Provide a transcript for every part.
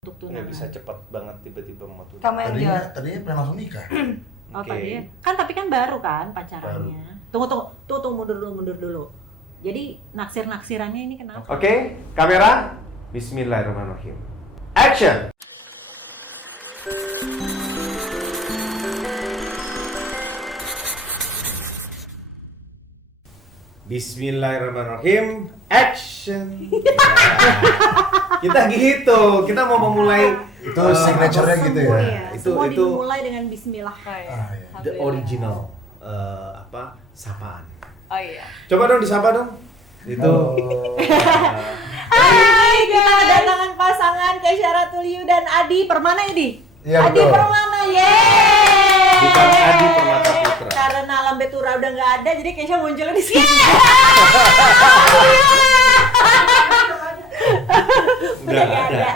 untuk Nggak tunangan. bisa cepat banget tiba-tiba mau tunangan. Kamu yang jual. Tadinya pengen langsung nikah. Oh, Oke. tadi kan tapi kan baru kan pacarannya. Tunggu mundur dulu. Jadi naksir-naksirannya ini kenapa? Oke, kamera. Bismillahirrahmanirrahim. Action. Bismillahirrahmanirrahim. Action. Ya. Kita gitu. Kita mau memulai Itu signature-nya gitu ya. Iya, Itu- semua itu- dimulai dengan bismillah. Ah, iya. the original sapaan. Oh iya. Coba dong disapa dong. Itu Hai, kita kedatangan pasangan Kesha Ratuliu dan Adi Permana Adi. Iya, Adi betul. Permana, yeay. Bukan Adi Permata Putra. Karena Lambe Tura udah nggak ada, jadi Kesha munculnya di sini. udah nggak ada.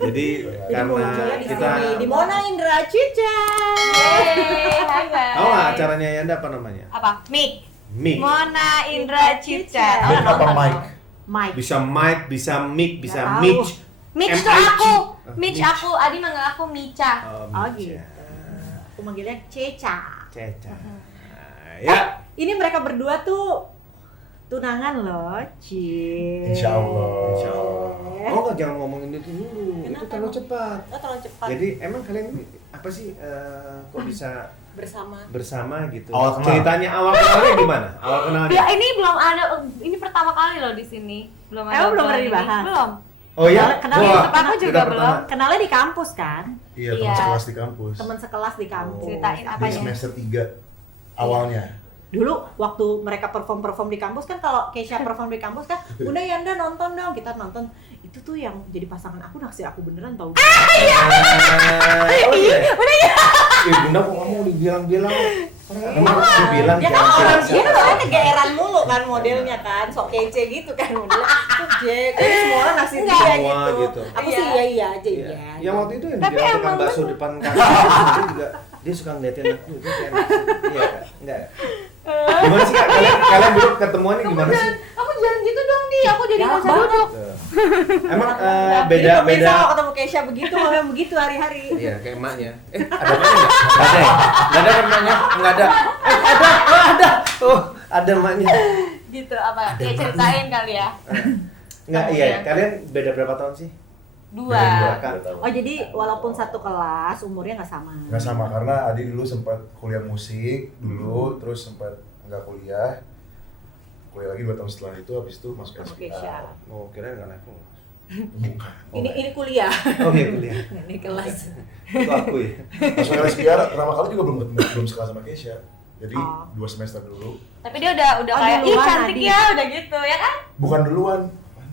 Jadi Jadi karena munculnya di kita sini di Mona Indra Cica. Yeay, hai guys. tahu nggak acaranya Yanda apa namanya? Apa? Mik. Mic. Mona Indra Cipta. Mic apa mic? Mike. Bisa mic, bisa mic, bisa Nggak tahu. Mitch. Mitch tuh M.I.C.. aku. Oh, Mitch Mitch. aku. Adi manggil aku Mica. Oh Mitch, gitu. ya. Aku manggilnya Ceca. Ceca. Ya. Ini mereka berdua tuh tunangan loh, Cie. Insya Allah. Insya Allah. Oh nggak, jangan ngomongin itu dulu. Itu Kenapa terlalu emang? cepat. Oh, terlalu cepat. Jadi emang kalian ini apa sih kok bisa bersama gitu? Awal kenal. Ceritanya awal kenalnya gimana? Awal kenalnya? Ya ini belum ada. Ini pertama kali loh di sini. Belum ada. Emang belum obrolan pernah ini. dibahas? Belum. Oh ya? Kenalnya Wah, tempat aku juga kita belum. pertama. Kenalnya di kampus kan? Iya, Iya. teman sekelas di kampus. Teman sekelas di kampus. Ceritain Di apanya? semester 3 awalnya. Dulu waktu mereka perform di kampus kan, kalau Kesha perform di kampus kan, udah Yanda nonton dong, kita nonton. Itu tuh yang jadi pasangan aku, naksir aku beneran tau. Oh iya. Bunda kok kamu dibilang-bilang? Emang dibilang Dia kan jangan orang siapa- dia kan orangnya geeran mulu kan modelnya kan, sok kece gitu kan modelnya. Tuh kayaknya semua orang naksir dia Semua gitu. gitu. Aku Iya. sih iya aja Iya. iya. Yang waktu itu yang Tapi dibilang tukang emang bakso bener. depan kantor dia juga dia suka ngeliatin aku itu kayak naksir. Iya kan? Enggak. Gimana sih Kak? Kalian dulu ketemuannya gimana sih? Kamu jangan gitu dong di. Aku jadi Galak nggak bisa banget. duduk. Tuh. Emang Jadi beda pemirsa kalau ketemu Kesha begitu, ngomong begitu hari-hari. Iya, kayak emaknya. Ada emaknya nggak? Nggak ada ya? Nggak ada kan emaknya? Nggak ada. Ada. Oh, ada. Oh, ada emaknya. Gitu apa? Ya ceritain kali ya. Nggak, Kamu iya. ya? Kalian beda berapa tahun sih? Dua. Kak. Oh jadi walaupun satu kelas umurnya nggak sama. Nggak sama karena Adi dulu sempat kuliah musik dulu, terus sempat nggak kuliah. Kuliah lagi 2 tahun setelah itu, habis itu masuk Sama SPA. Kesha. Oh, kira nggak naik kelas. Bukan. Ini kuliah. Oh, iya kuliah. Ini kelas. Itu aku ya. Masuk SPA pertama kali juga belum sekelas sama Kesha. Jadi Oh. 2 semester dulu. Tapi dia udah Oh, kayak ih duluan, cantik Adi. ya, udah gitu ya kan? Bukan duluan.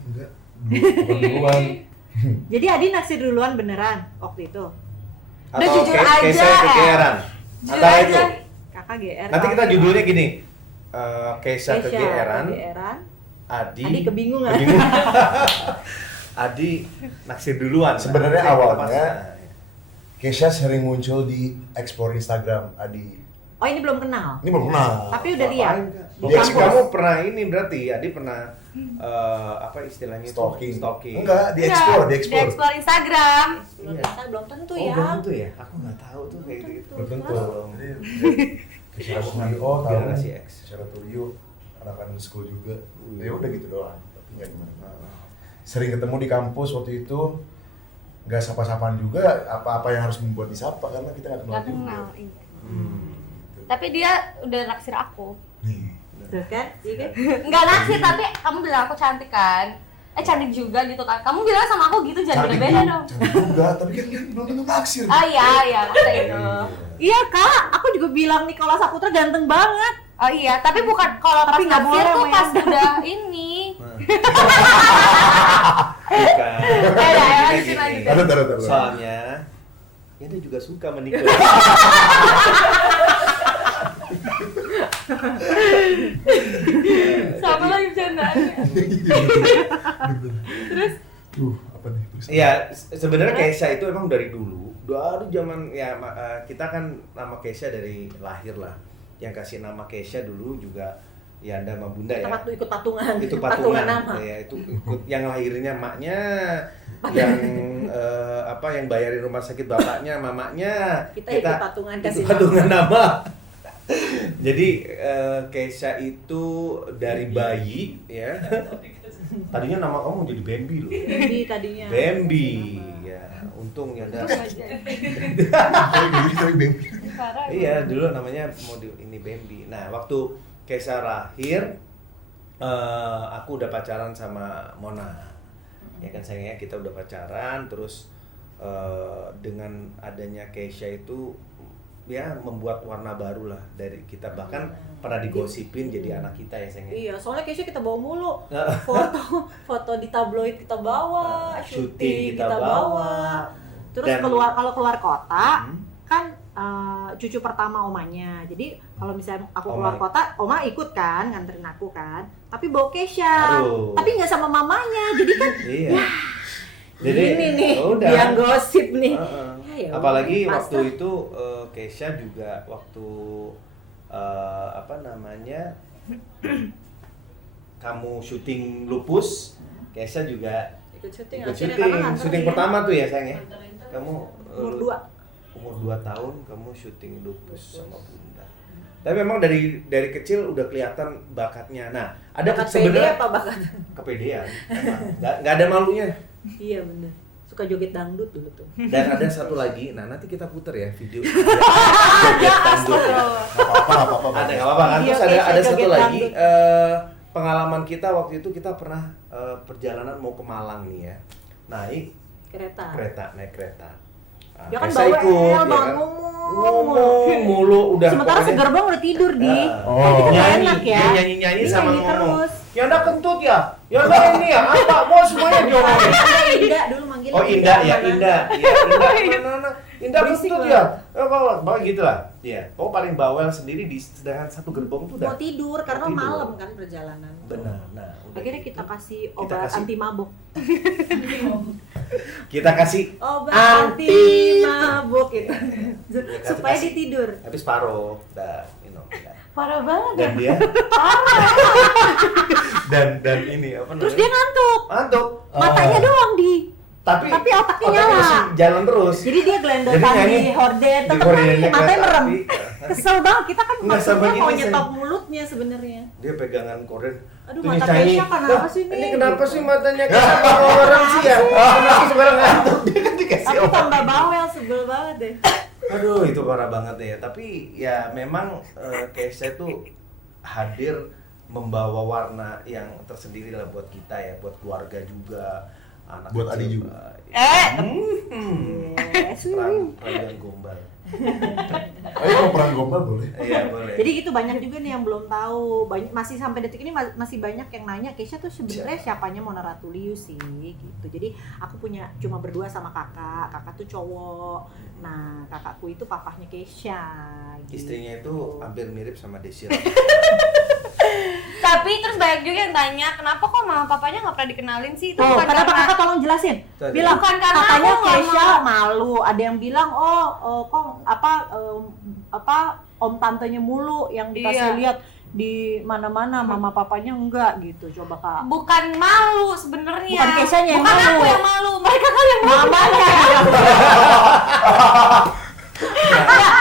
Enggak. Bukan duluan. Jadi Adi naksir duluan beneran waktu itu. Udah jujur aja, Kesha kegeeran. Jujur Antara aja. itu. Kakak GR. Nanti kita judulnya gini. Kesha kegeeran, kegeeran. Adi Kebingungan. Adi naksir duluan. Sebenarnya Nah, awalnya pas. Kesha sering muncul di explore Instagram Adi. Oh ini belum kenal. Ini belum kenal. Tapi udah lihat. Ngapain, Kak? Di Bukan kampus. kamu pernah ini berarti Adi pernah apa istilahnya itu? Stalking. Enggak, di explore, di Di explore. explore Instagram. Belum Iya. kenal, belum tentu Oh, ya. belum tentu ya? Aku nggak tahu tuh kayak gitu. Belum tentu. Belum. Kesha Ratuliu, oh tahu. Generasi X. Kesha Ratuliu, anak-anak school juga. Ya udah gitu doang. Tapi nggak gimana. Sering ketemu di kampus waktu itu. Nggak sapa-sapaan juga. Apa-apa yang harus membuat disapa karena kita nggak kenal Gak juga. kenal. Iya. Hmm. Tapi dia udah naksir aku. Nih. Tuh kan? Iya kan? Enggak naksir tapi kamu bilang aku cantik kan? Cantik juga gitu kan? Kamu bilang sama aku gitu jangan Cantik beda-beda juga- dong. Cantik juga, tapi kan belum tentu naksir. Oh iya, masa itu. Iya kak, aku juga bilang Nicholas Saputra ganteng banget. Oh iya, tapi bukan kalau pas Tapi nggak naksir boleh tuh sama pas Yanda. udah ini. Bukan. Ya, Gini, lanjutin, gini. lanjutin. Taruh. Soalnya ya dia juga suka menikah. Sama lagi bercandaannya. Terus Apa nih? Terus Iya, sebenarnya Kesha itu emang dari dulu. Dari zaman ya kita kan nama Kesha dari lahir lah. Yang kasih nama Kesha dulu juga Yanda sama Bunda Kita ya. waktu ikut patungan. Itu patungan nama. ya, itu ikut yang lahirnya maknya, yang yang bayarin rumah sakit bapaknya, mamanya. Kita ikut patungan itu kasih patungan nama. Jadi Kesha itu dari bayi ya. Tadinya nama kamu jadi Bambi loh. Bambi tadinya. Bambi ya, untung ya ada. Iya, dulu namanya ini Bambi. Nah, waktu Kesha lahir, aku udah pacaran sama Mona. Ya kan sayangnya kita udah pacaran, terus dengan adanya Kesha itu ya membuat warna baru lah dari kita, bahkan pernah digosipin jadi anak kita ya sayangnya. Iya, soalnya Kesha kita bawa mulu. Foto di tabloid kita bawa, syuting kita bawa. Terus kalau keluar kota kan cucu pertama omanya. Jadi kalau misalnya aku keluar kota, oma ikut kan, nganterin aku kan. Tapi bawa Kesha. Tapi nggak sama mamanya. Jadi kan iya. Jadi ini nih udah. yang gosip nih. Ya, apalagi udah, waktu itu Kesha juga waktu kamu syuting Lupus, Kesha juga ikut syuting. Syuting pertama tuh ya sayang ya. Kamu umur 2 tahun kamu syuting Lupus sama Bunda. Tapi memang dari kecil udah kelihatan bakatnya. Nah, ada sebenarnya apa bakat? Kepedean. Nggak ada malunya. Iya benar. Suka joget dangdut dulu tuh. Dan ada satu lagi, nah nanti kita puter ya video joget dangdut ya. Apa-apa. Ada nggak apa-apa kan? Terus ada satu lagi pengalaman kita waktu itu kita pernah perjalanan mau ke Malang nih ya. Naik kereta. Nah, Ya kan Kesha ikut, ngomong mulu udah. Sementara pokoknya- segerbang udah tidur di. Nyanyi, enak ya. dia nyanyi sama Nyanyi ngomong. terus. Yanda kentut ya, Yanda ini ya, apa? Mau semuanya diomongin. Indah dulu manggil. Oh Indah ya, Indah. Iya, Indah. Indah Berisik kentut lah. ya. Bawa gitu lah. Iya. Pokok paling bawel sendiri di sedangkan satu gerbong tuh udah. Mau tidur karena Mau tidur. malam kan perjalanan. Benar. Nah, udah Akhirnya gitu. kita kasih Kita obat kasih- anti mabuk. Kita kasih Obat Anti anti mabuk gitu. kasih- Supaya kasih. dia tidur. habis paro, dah, minum. Parah banget Dan ya. dia dan ini apa namanya? Terus dia ngantuk. ngantuk. Matanya doang di. Tapi otaknya nyala. masih jalan terus. Jadi dia gelendotan nyanyi di horden, di tetep gordennya matanya kereta merem. api. Kesel banget, kita kan Nggak sama maksudnya mau gini, nyetop mulutnya sebenarnya. Dia pegangan korden. Aduh, Terus mata nyanyi. Kesha kenapa "Lah, sih nih?" Ini kenapa Gitu. sih matanya kayak sama orang sih ya? Kenapa sekarang ngantuk? Dia kan dikasih Tapi obat. tambah bawel, sebel banget deh. Aduh, itu parah banget ya. Tapi ya memang Kesha tuh hadir membawa warna yang tersendiri lah buat kita ya, buat keluarga juga, anak Buat kecil Adi juga. Perang gombal. Ayo kalau perang gombal boleh. Iya, boleh. Jadi gitu, banyak juga nih yang belum tahu. Masih sampai detik ini masih banyak yang nanya Kesha tuh sebenarnya siapanya Mona Ratuliu sih gitu. Jadi aku cuma berdua sama kakak tuh cowok. Nah, kakakku itu papahnya Kesha. Gitu. Istrinya itu hampir mirip sama Desi. Tapi terus banyak juga yang tanya, kenapa kok mama papanya nggak pernah dikenalin sih? Itu Oh, bukan kenapa karena kakak tolong jelasin? Tadi. Bilang Bukan karena katanya aku nggak Kesha mau. malu. Ada yang bilang kok om tantenya mulu yang dikasih Iya. lihat di mana-mana, mama papanya enggak gitu. Coba Kak. bukan malu sebenarnya. Bukan Keshanya yang Bukan malu. aku yang malu, mereka kan yang malu. Mamanya.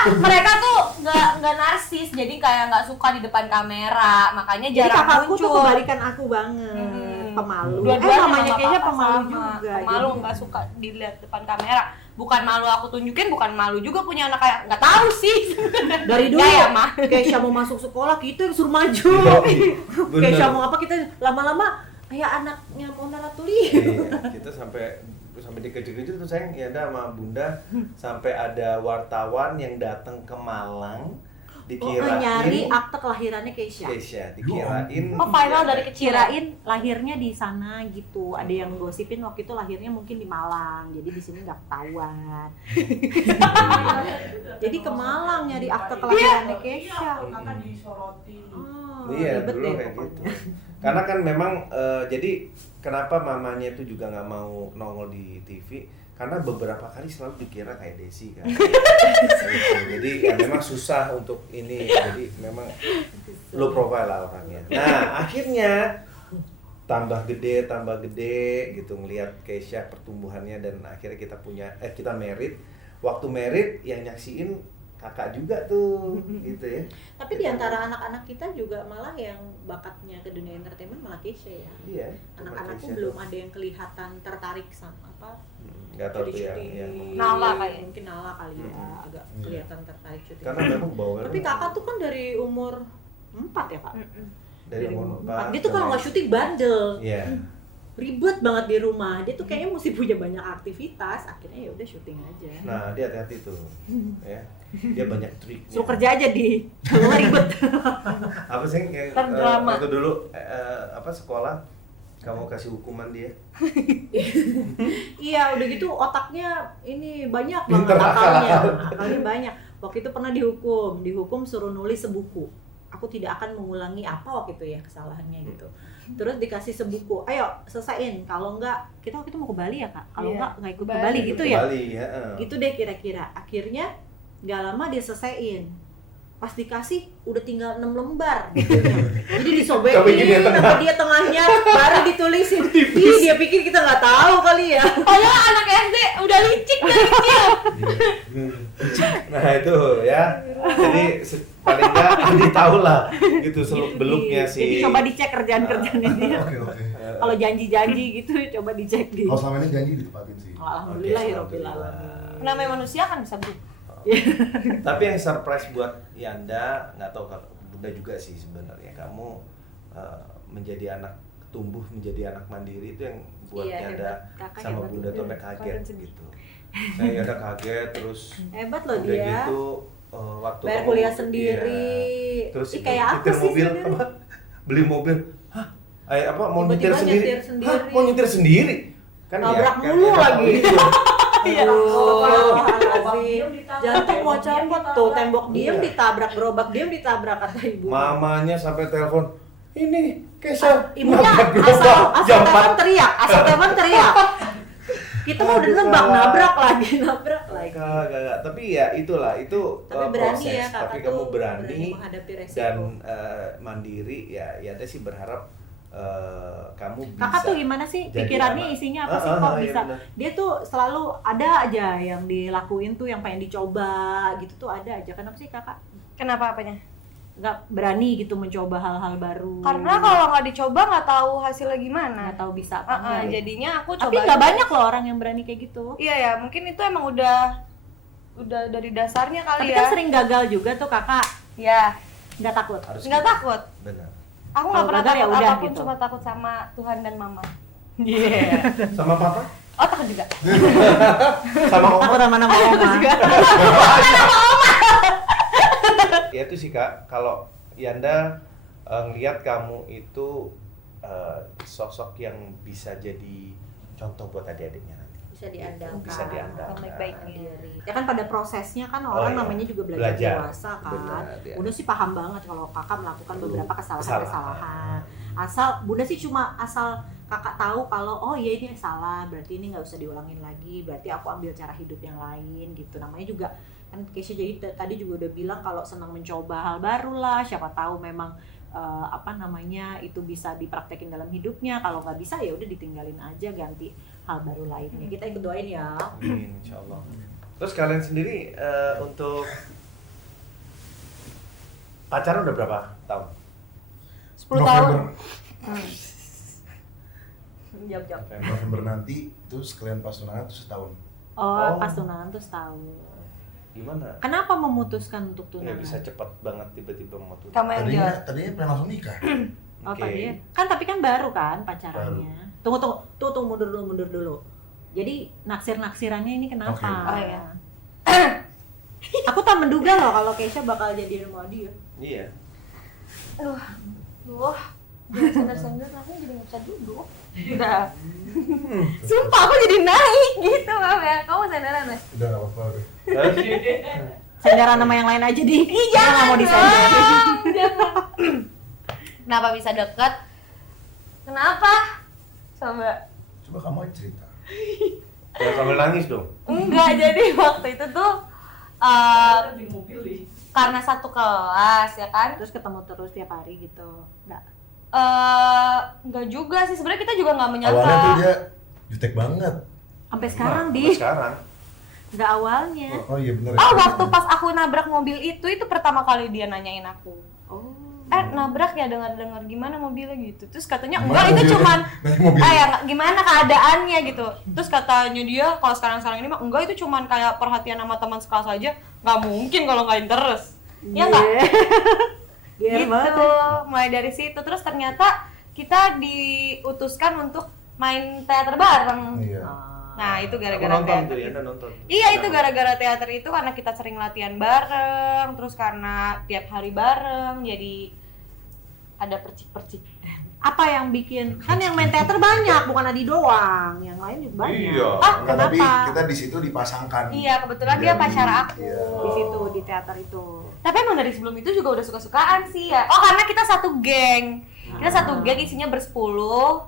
Mereka tuh nggak narsis, jadi kayak nggak suka di depan kamera, makanya Jadi jarang kakakku tuh muncul. kebalikan aku banget. Pemalu. Dua-duanya Mamanya sama Kesha papa pemalu sama. juga. Pemalu, Jadi- nggak suka dilihat depan kamera. Bukan malu aku tunjukin, bukan malu juga punya anak kayak nggak tahu sih. Dari dulu Nggak ya, Ma? Kesha mau masuk sekolah kita yang suruh maju. Bener. Kesha mau apa kita lama-lama kayak anaknya Mona Ratuliu. Iya, kita sampai dikejar-kejar tuh sayang, ya ada sama Bunda sampai ada wartawan yang datang ke Malang Nyari dikirain akte kelahirannya Kesha. dikirain Oh, final dari kecil. Kirain lahirnya di sana gitu. Ada yang gosipin waktu itu lahirnya mungkin di Malang. Jadi di sini nggak ketahuan. Jadi ke Malang nyari akte kelahirannya Kesha. Oh, Iya, ribet dulu deh kayak pokoknya. gitu. Karena kan memang jadi kenapa mamanya itu juga nggak mau nongol di TV karena beberapa kali selalu dikira kayak Desi kan. Jadi ya memang susah untuk ini, jadi memang low profile lah orangnya. Nah akhirnya tambah gede gitu ngelihat Keisha pertumbuhannya, dan akhirnya kita married. Waktu married yang nyaksiin kakak juga tuh gitu ya. Tapi di antara anak-anak kita juga malah yang bakatnya ke dunia entertainment malah Keisha ya. Iya. Anak-anakku belum ada yang kelihatan tertarik sama apa. Nggak tahu tuh yang Nala kali. Mungkin Nala kali ya, agak kelihatan tertarik syuting. karena memang bawel. Tapi kakak tuh kan dari umur 4 ya kak? dari umur 4. Dia tuh kalau nggak syuting bandel. Iya. Ribet banget di rumah. Dia tuh kayaknya mesti punya banyak aktivitas. Akhirnya ya udah syuting aja. Nah, dia hati-hati tuh. Ya. Dia banyak triknya. Suruh kerja aja di. Kalau nggak ribet. Apa sih kayak Terdrama. waktu dulu sekolah kamu kasih hukuman dia? Iya, udah gitu otaknya ini banyak Pinter banget akalnya. akal. Akalnya banyak. Waktu itu pernah dihukum suruh nulis sebuku. Aku tidak akan mengulangi apa waktu itu ya kesalahannya gitu. Terus dikasih sebuku, ayo selesaiin. Kalau enggak, kita waktu itu mau ke Bali ya kak. Kalau Iya. enggak ikut ke Bali. Bali gitu ya. Bali, ya. Gitu deh kira-kira. Akhirnya nggak lama dia selesaiin. Pas dikasih udah tinggal 6 lembar bukunya. Jadi Coba disobekin dia tengah. sama dia tengahnya, baru ditulisin. Ih, dia pikir kita nggak tahu kali ya. Padahal anak SD udah licik dari kecil. Nah itu ya. Jadi paling nggak Andi tahu lah gitu seluk-beluknya sih. Jadi coba dicek kerjaan-kerjaannya dia. Oke. Kalau janji-janji gitu coba dicek di. Kalau selama ini janji ditepatin sih. Alhamdulillah Oke, ya Rabbil alhamdulillah. alamin. Namanya manusia kan bisa berubah. Tapi yang surprise buat Yanda, nggak tahu kalau Bunda juga sih sebenarnya, kamu menjadi anak, tumbuh menjadi anak mandiri itu yang buat Iya, Yanda hebat. Kakak sama hebat Bunda tuh. tuh sampai kaget Kalian sedih. gitu. Saya Yanda kaget terus Hebat loh udah dia. gitu waktu Bayar kamu- kuliah sendiri. Iya. Terus Ih, kayak aku nyetir sih mobil sebenarnya. apa? Beli mobil. Hah? Mau Tiba-tiba nyetir sendiri? nyetir sendiri. Hah? Mau nyetir sendiri? Kan Nabrak kan mulu lagi. Iya. Astagfirullahaladzim. Jantung mau copot tuh, tembok diem Iya. ditabrak, gerobak diem ditabrak kata ibu. Mamanya sampai telepon, ini Keisha Ibunya nabrak gerobak asal jam telepon 4. teriak, asal telepon teriak. Kita mau udah Aduh, nebak, Kak. nabrak lagi. Kagak. Tapi ya itulah, itu Tapi berani proses. ya kakak Tapi tuh, kamu berani menghadapi resiko. dan mandiri ya. Ya ada sih berharap kamu bisa. Kakak tuh gimana sih jadi pikirannya anak. isinya apa sih kok Iya bisa? benar. Dia tuh selalu ada aja yang dilakuin tuh yang pengen dicoba gitu tuh ada aja. Kenapa sih kakak Kenapa apanya? nggak berani gitu mencoba hal-hal baru? Karena kalau nggak dicoba nggak tahu hasilnya gimana. nggak tahu bisa apa enggak. Jadinya aku coba. Tapi nggak aja. banyak loh orang yang berani kayak gitu. Iya ya, mungkin itu emang udah dari dasarnya kali Tapi ya. kan sering gagal juga tuh kakak. Ya, Nggak takut. Harus nggak gitu. takut. Benar. Aku Kalau nggak pernah gagal ya takut udah apapun, gitu. cuma takut sama Tuhan dan Mama. Iya. Sama papa? Oh takut juga. Sama oma? Takut sama nama oma. Ya itu sih Kak, kalau Yanda ngelihat kamu itu sosok yang bisa jadi contoh buat adik-adiknya nanti. Bisa diandalkan. Bisa diandalkan. Baik-baiknya. Ya kan pada prosesnya kan orang iya. namanya juga belajar Belajar. dewasa kan. Benar, ya. Bunda sih paham banget kalau kakak melakukan Betul. beberapa kesalahan-kesalahan. Asal Bunda sih cuma asal kakak tahu kalau oh iya ini salah, berarti ini nggak usah diulangin lagi, berarti aku ambil cara hidup yang lain gitu. Namanya juga kan Keisha jadi tadi juga udah bilang kalau senang mencoba hal baru lah, siapa tahu memang itu bisa dipraktekin dalam hidupnya. Kalau nggak bisa ya udah ditinggalin aja, ganti hal baru lainnya. Kita ikut doain ya. Amin, insya Allah. Terus kalian sendiri untuk pacaran udah berapa tahun? 10 tahun. Jawab-jawab. November nanti itu sekalian pas tunangan itu setahun. Oh, pas tunangan tuh setahun. Gimana? Kenapa memutuskan untuk Nggak tunangan? bisa cepat banget tiba-tiba mau tunangan. Kamu yang jawab. Tadinya pengen langsung nikah. Oh, Oke. tadi kan tapi kan baru kan pacarannya. Tunggu mundur dulu. Jadi naksir-naksirannya ini kenapa? Oke. Oh, iya. Aku tak menduga loh kalau Keisha bakal jadi sama dia. Iya. Duh, jangan sender-sender, aku jadi nggak bisa duduk. Udah. Sumpah aku jadi naik gitu, Mam ya. Kamu senderan ya? Udah gak apa-apa udah. Senderan sama yang lain aja di. Jangan nggak mau disender. Jangan. Kenapa bisa deket? Kenapa? Coba. Coba kamu aja cerita. Jangan sambil nangis dong. Enggak, jadi waktu itu tuh karena satu kelas ya kan. Terus ketemu terus tiap hari gitu. Enggak juga sih, sebenarnya kita juga nggak menyangka. Awalnya tuh dia jutek banget. Sampai sekarang Sampai sekarang. Nggak awalnya. Oh iya bener. Waktu pas aku nabrak mobil itu pertama kali dia nanyain aku. Oh. Nabrak ya, dengar gimana mobilnya gitu. Terus katanya Gimana enggak, itu mobilnya? cuman Nanya mobil. ya gimana keadaannya gitu. Terus katanya dia kalau sekarang ini mah enggak, itu cuman kayak perhatian sama teman sekelas aja. Nggak mungkin kalau nggak terus. Ya enggak? Gitu. Mulai dari situ terus ternyata kita diutuskan untuk main teater bareng. Iya. Nah, itu Aku gara-gara nonton teater. tuh ya, nonton. Iya, itu gara-gara teater itu karena kita sering latihan bareng, terus karena tiap hari bareng, jadi ada percik-percik. Apa yang bikin? Kan yang main teater banyak, bukan Adi doang. Yang lain juga banyak. Iya. Enggak, tapi kenapa? kita di situ dipasangkan. Iya, kebetulan dia Jadi, pacar aku. iya. Di situ di teater itu. Tapi emang dari sebelum itu juga udah suka-sukaan sih ya. Karena kita satu geng. Kita satu geng isinya bersepuluh.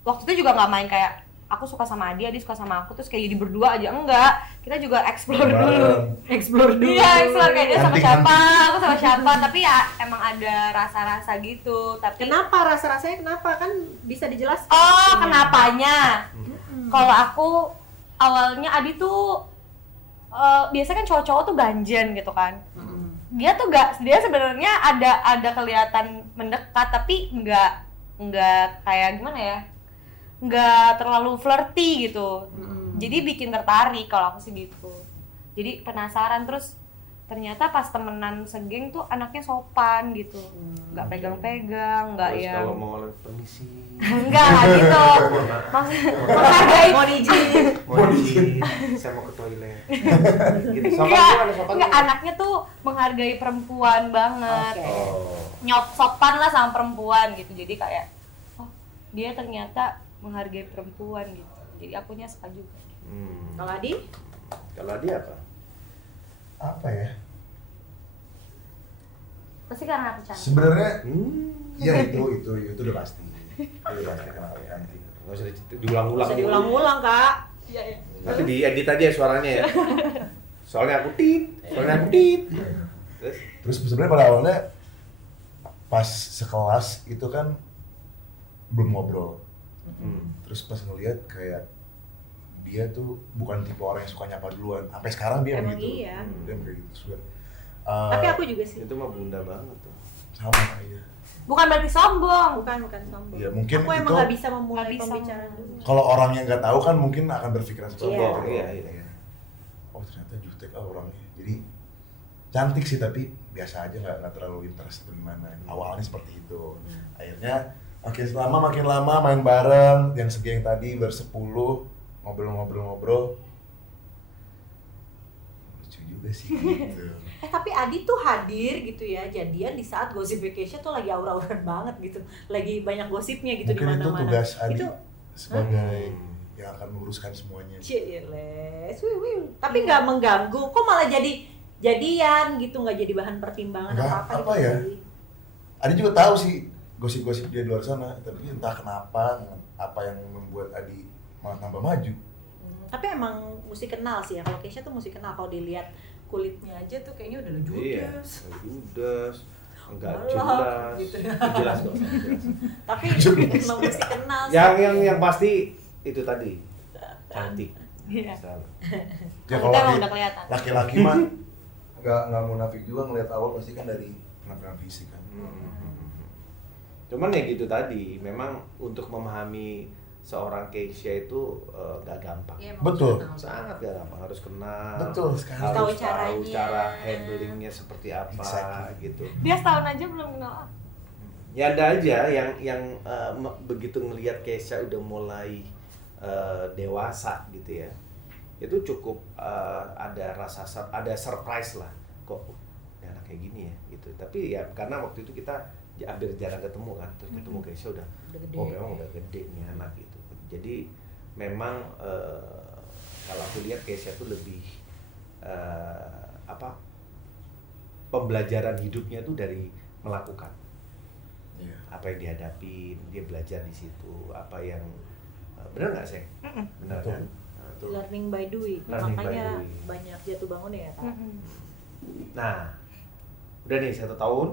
Waktu itu juga nggak main kayak aku suka sama Adi suka sama aku terus kayak jadi berdua aja, enggak. Kita juga explore dulu. Explore dulu. Iya, explore kayak dia sama Hunting, siapa, aku sama siapa. Tapi ya emang ada rasa-rasa gitu. Tapi Kenapa rasa-rasanya kenapa? Kan bisa dijelaskan. kenapanya? Kalau aku awalnya Adi tuh biasanya kan cowok-cowok tuh ganjen gitu kan. Dia sebenarnya ada kelihatan mendekat tapi nggak kayak gimana ya, nggak terlalu flirty gitu. Jadi bikin tertarik kalau aku sih gitu. Jadi penasaran, terus ternyata pas temenan segeng tuh anaknya sopan gitu, nggak pegang-pegang, nggak Terus yang kalau mau permisi. enggak gitu. Menghargai. Mau diizin. Mau izin, saya mau ke toilet. Gitu. Sopan Enggak, gimana sopan? enggak, anaknya tuh menghargai perempuan banget. Oke. Oh. Sopan lah sama perempuan gitu. Jadi kayak dia ternyata menghargai perempuan gitu. Jadi akunya suka juga. Kalau Adi? Kalau dia apa? Apa ya? Pasti karena aku cantik. Sebenarnya ya itu udah pasti. Itu udah pasti kenapa nanti. Nggak usah diulang-ulang. Bisa diulang-ulang, Kak. Iya, iya. Nanti diedit aja suaranya ya. Soalnya aku tit. Terus sebenarnya pada awalnya pas sekelas itu kan belum ngobrol. Terus pas ngeliat kayak dia tuh bukan tipe orang yang suka nyapa duluan. Sampai sekarang dia Emang begitu. iya. Dia kayak gitu juga. Tapi aku juga sih. Itu mah bunda banget tuh. Sama iya. Bukan berarti sombong. Bukan sombong. Ya mungkin Aku emang itu nggak bisa memulai Nggak bisa pembicaraan dulu. kalau orang yang nggak tahu kan mungkin akan berpikiran seperti Iya. itu. Iya. Oh ternyata jutek orangnya. Jadi cantik sih tapi biasa aja nggak terlalu interest atau gimana. Awalnya seperti itu. Akhirnya makin lama main bareng yang segeng tadi bersepuluh ngobrol-ngobrol. Lucu juga sih gitu. Tapi Adi tuh hadir gitu ya, jadian di saat Gossip Vacation tuh lagi aura-auran banget gitu. Lagi banyak gosipnya gitu di Mungkin itu mana-mana. tugas Adi Itu sebagai yang akan meluruskan semuanya. Ciles, tapi nggak mengganggu. Kok malah jadi jadian gitu, nggak jadi bahan pertimbangan Nggak, apa-apa apa gitu. ya? Adi juga tahu sih gosip-gosip dia di luar sana, tapi entah kenapa apa yang membuat Adi malah tambah maju. Tapi emang mesti kenal sih ya. Kalau Keisha tuh mesti kenal. Kalau dilihat kulitnya aja tuh kayaknya udah Iya. judes. Judes. Enggak Malah, jelas. gitu. Jelas kok. Jelas. Tapi emang mesti kenal sih. Yang pasti itu tadi cantik. Iya. Salah. Ya Kita kalau emang udah kelihatan. laki-laki mah nggak munafik juga ngelihat awal pasti kan dari penampilan fisik kan. Cuman ya gitu tadi, memang untuk memahami seorang Keisha itu gak gampang. Iya, emang Betul. mesti kenal. Sangat gak gampang, harus kenal. Betul sekali. Harus Tahu tahu caranya. cara handlingnya seperti apa Exactly. gitu. Dia setahun aja belum kenal aku. Ya ada aja yang begitu ngelihat Keisha udah mulai dewasa gitu ya. Itu cukup ada ada surprise lah. Kok ya anak kayak gini ya gitu. Tapi ya karena waktu itu kita hampir jarang ketemu kan, terus ketemu Keisha udah gede. oh memang udah gede nih anak gitu. Jadi memang kalau aku lihat Keisha tuh lebih pembelajaran hidupnya tuh dari melakukan. Iya. Apa yang dihadapin, dia belajar di situ, apa yang Bener nggak sih? Bener kan? Nah, tuh. Learning by doing, Learning by makanya doing. banyak jatuh bangun ya Kak. Nah, udah nih 1 tahun,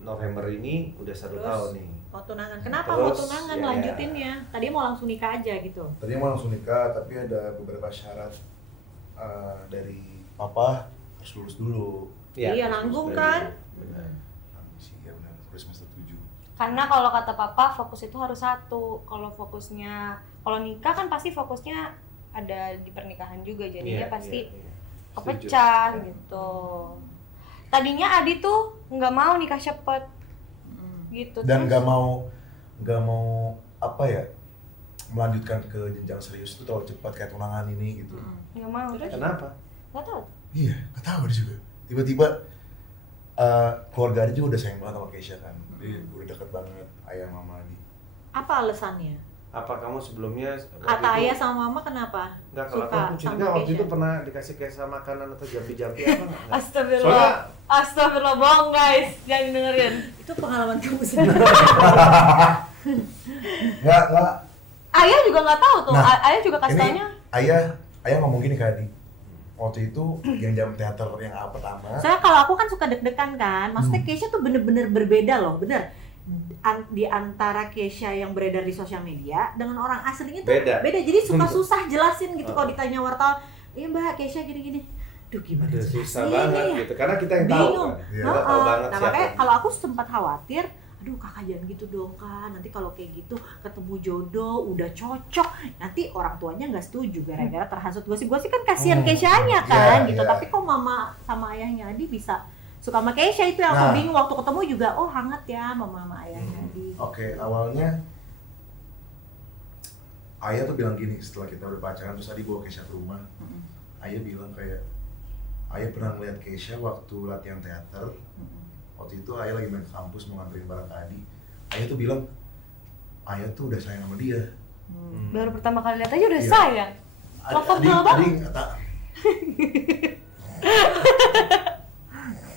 November ini udah 1 Terus? tahun nih. Mau tunangan, kenapa Terus, mau tunangan ya, lanjutinnya? Tadi mau langsung nikah aja gitu. Tadinya mau langsung nikah, tapi ada beberapa syarat dari papa harus lulus dulu. Iya, nanggung kan? Benar. Sih, ya benar, terus semester 7. Karena kalau kata papa fokus itu harus satu. Kalau nikah kan pasti fokusnya ada di pernikahan juga, jadinya pasti kepecah Setuju. gitu. Tadinya Adi tuh nggak mau nikah cepet gitu. Dan Terus nggak mau apa ya, melanjutkan ke jenjang serius itu terlalu cepat kayak tunangan ini gitu. nggak mau. Terus Kenapa? nggak tahu. Iya, nggak tahu dia juga. Tiba-tiba keluarga dia juga udah sayang banget sama Keisha kan. Dia udah deket banget ayah mama Adi. Apa alasannya? Apa kamu sebelumnya Kata ayah sama mama kenapa? Enggak, kalau Suka aku curiga sama waktu itu Keisha? pernah dikasih kayak makanan atau jampi-jampi apa nggak? Astagfirullah. Astagfirullah, bohong guys, jangan dengerin. Itu pengalaman kamu sendiri. Nggak. Ayah juga nggak tahu tuh. Nah, Ayah juga kasih Ini taunya. ayah ngomong gini ke Adi. Waktu itu yang jam teater yang pertama. Soalnya kalau aku kan suka deg-degan kan, maksudnya Keisha tuh bener-bener berbeda loh, bener. Di antara Keisha yang beredar di sosial media dengan orang aslinya tuh Beda. Jadi suka susah jelasin gitu kalau ditanya wartawan, iya mbak Keisha gini-gini. Duh gimana Aduh, sih susah banget ya? gitu, karena kita yang tahu Bingung. kan. Iya. Kita tahu banget Nah siapa. makanya kalau aku sempat khawatir, aduh kakak jangan gitu dong kan, nanti kalau kayak gitu ketemu jodoh udah cocok, nanti orang tuanya nggak setuju gara-gara terhasut gosip-gosip kan kasihan Keisha-nya kan Iya, gitu. iya. Tapi kok mama sama ayahnya Adi bisa suka sama Keisha, itu yang aku Nah. bingung. Waktu ketemu juga oh hangat ya mama sama ayahnya Adi. Oke, awalnya ayah tuh bilang gini setelah kita udah pacaran, terus Adi bawa Keisha ke rumah. Ayah bilang kayak, ayah pernah ngeliat Keisha waktu latihan teater. Waktu itu ayah lagi main ke kampus mau nganterin barang ke Adi. Ayah tuh bilang, ayah tuh udah sayang sama dia. Baru pertama kali lihat aja udah Iya. sayang. Lovable banget. Adi nggak tak.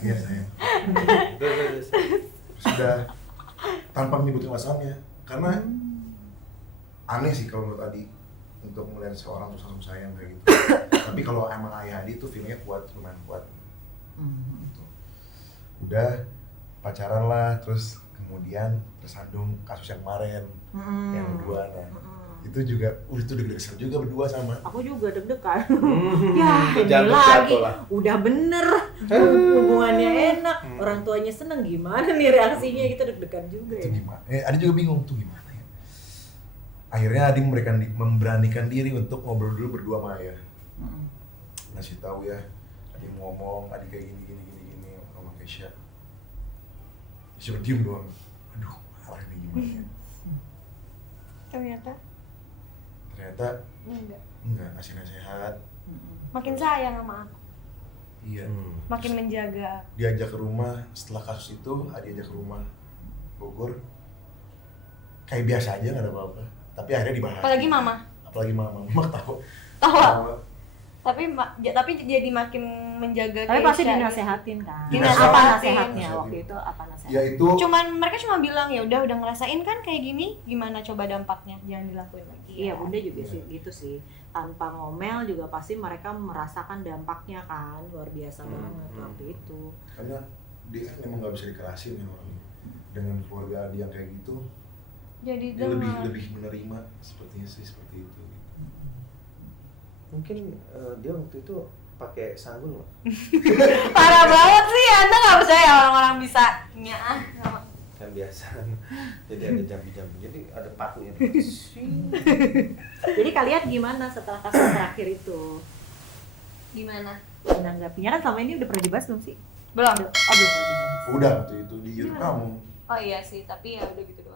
Iya sayang. Terus. Sudah tanpa menyebutin alasannya, karena aneh sih kalau menurut Adi untuk melihat seorang terus langsung sayang kayak gitu. Tapi kalau emang ayah Adi tuh feelingnya kuat, lumayan kuat. Gitu. Udah pacaran lah, terus kemudian tersandung kasus yang kemarin yang berdua. Nah itu juga, itu deg-degan juga berdua sama. Aku juga deg-degan. Ya ini Jatuh lagi lah. udah bener hubungannya enak, orang tuanya seneng, gimana nih reaksinya, gitu deg-degan juga Itu ya. gimana? Adi juga bingung tuh gimana ya. Akhirnya Adi memberanikan diri untuk ngobrol dulu berdua sama ayah. Ngasih tahu ya, Adi mau ngomong, Adi kayak gini sama Keisha. Cuma diem doang. Aduh, arah ini gimana ya? Ternyata enggak, ngasih nasihat. Makin sayang sama aku, Iya. makin menjaga. Diajak ke rumah, setelah kasus itu Adi ajak ke rumah Bogor. Kayak biasa aja, nggak ada apa-apa. Tapi akhirnya dibahas. Apalagi mama Mama tahu. tahu. Tapi jadi makin menjaga Tapi pasti Keisha. dinasehatin kan. Dinasehatin. Apa nasihatnya Dinasehatin. waktu itu, apa nasihatnya? Ya itu Mereka cuma bilang ya udah ngerasain kan kayak gini, gimana coba dampaknya, jangan dilakuin lagi. Iya, bunda juga sih gitu sih. Tanpa ngomel juga pasti mereka merasakan dampaknya kan, luar biasa banget waktu itu. karena dia kan emang nggak bisa dikerasin kan orang dengan keluarga Adi yang kayak gitu. Jadi Dia lebih menerima sepertinya sih seperti itu. Mungkin dia waktu itu pakai sanggul nggak? parah banget sih, Anda nggak percaya orang-orang bisa nyaah. Kan biasa. Jadi ada jambi-jambi, jadi ada pakunya. Jadi kalian gimana setelah kasus terakhir itu? Gimana? Menanggapinya kan selama ini udah pernah dibahas belum sih? Belum. Belum pernah dibahas. Udah waktu itu di YouTube kamu. Oh iya sih, tapi ya udah gitu doang.